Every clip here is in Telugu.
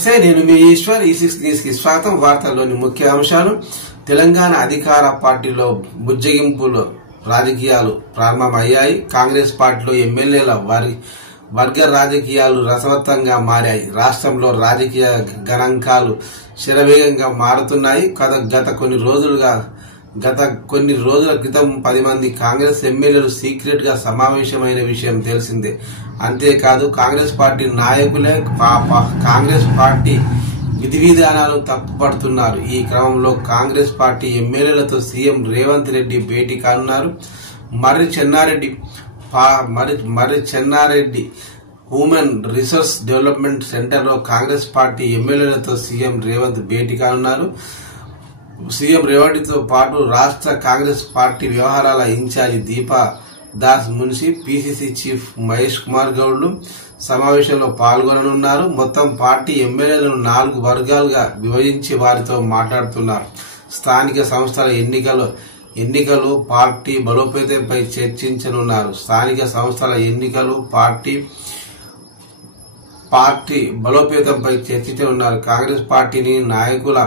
నమస్తే, నేను మీ ఈశ్వర్. ఈ6 న్యూస్ కి స్వాగతం. వార్తల్లోని ముఖ్య అంశాలు. తెలంగాణ అధికార పార్టీలో బుజ్జగింపులు రాజకీయాలు ప్రారంభమయ్యాయి. కాంగ్రెస్ పార్టీలో ఎమ్మెల్యేల వర్గ రాజకీయాలు రసవత్తంగా మారాయి. రాష్ట్రంలో రాజకీయ గణాంకాలు శరవేగంగా మారుతున్నాయి. గత కొన్ని రోజుల క్రితం 10 మంది కాంగ్రెస్ ఎమ్మెల్యేలు సీక్రెట్ గా సమావేశమైన విషయం తెలిసిందే. అంతేకాదు, కాంగ్రెస్ పార్టీ నాయకులే కాంగ్రెస్ పార్టీ విధి విధానాలు తప్పుపడుతున్నారు. ఈ క్రమంలో కాంగ్రెస్ పార్టీ ఎమ్మెల్యేలతో సీఎం రేవంత్ రెడ్డి భేటీ కానున్నారు. Marri Chennareddy human resource development centre లో కాంగ్రెస్ పార్టీ ఎమ్మెల్యేలతో సీఎం రేవంత్ భేటీ కానున్నారు. సీఎం రేవంత్తో పాటు రాష్ట్ర కాంగ్రెస్ పార్టీ వ్యవహారాల ఇన్ఛార్జి దీపా దాస్ మున్షి, పీసీసీ చీఫ్ మహేష్ కుమార్ గౌడ్లు సమావేశంలో పాల్గొననున్నారు. మొత్తం పార్టీ ఎమ్మెల్యేలను 4 వర్గాలుగా విభజించి వారితో మాట్లాడుతున్నారు. స్థానిక సంస్థల ఎన్నికలు పార్టీ బలోపేతంపై చర్చించనున్నారు. స్థానిక సంస్థల ఎన్నికలు పార్టీ బలోపేతంపై చర్చించనున్నారు. కాంగ్రెస్ పార్టీని నాయకుల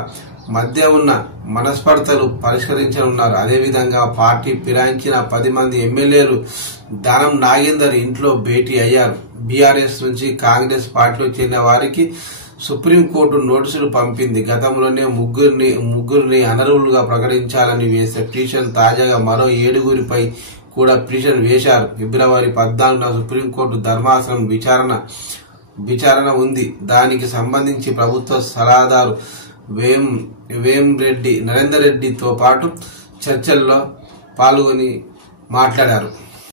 మధ్య ఉన్న మనస్పర్ధలు పరిష్కరించనున్నారు. అదేవిధంగా పార్టీ ఫిరాయించిన 10 మంది ఎమ్మెల్యేలు దానం నాగేందర్ ఇంట్లో భేటీ అయ్యారు. బీఆర్ఎస్ నుంచి కాంగ్రెస్ పార్టీలో చేరిన వారికి సుప్రీంకోర్టు నోటీసులు పంపింది. గతంలోనే ముగ్గురిని అనర్హులుగా ప్రకటించాలని వేసే పిటిషన్ తాజాగా మరో 7గురిపై కూడా పిటిషన్ వేశారు. ఫిబ్రవరి 14న సుప్రీంకోర్టు ధర్మాసనం విచారణ ఉంది. దానికి సంబంధించి ప్రభుత్వ సలహాదారు నరేందర్ రెడ్డితో పాటు చర్చల్లో పాల్గొని మాట్లాడారు.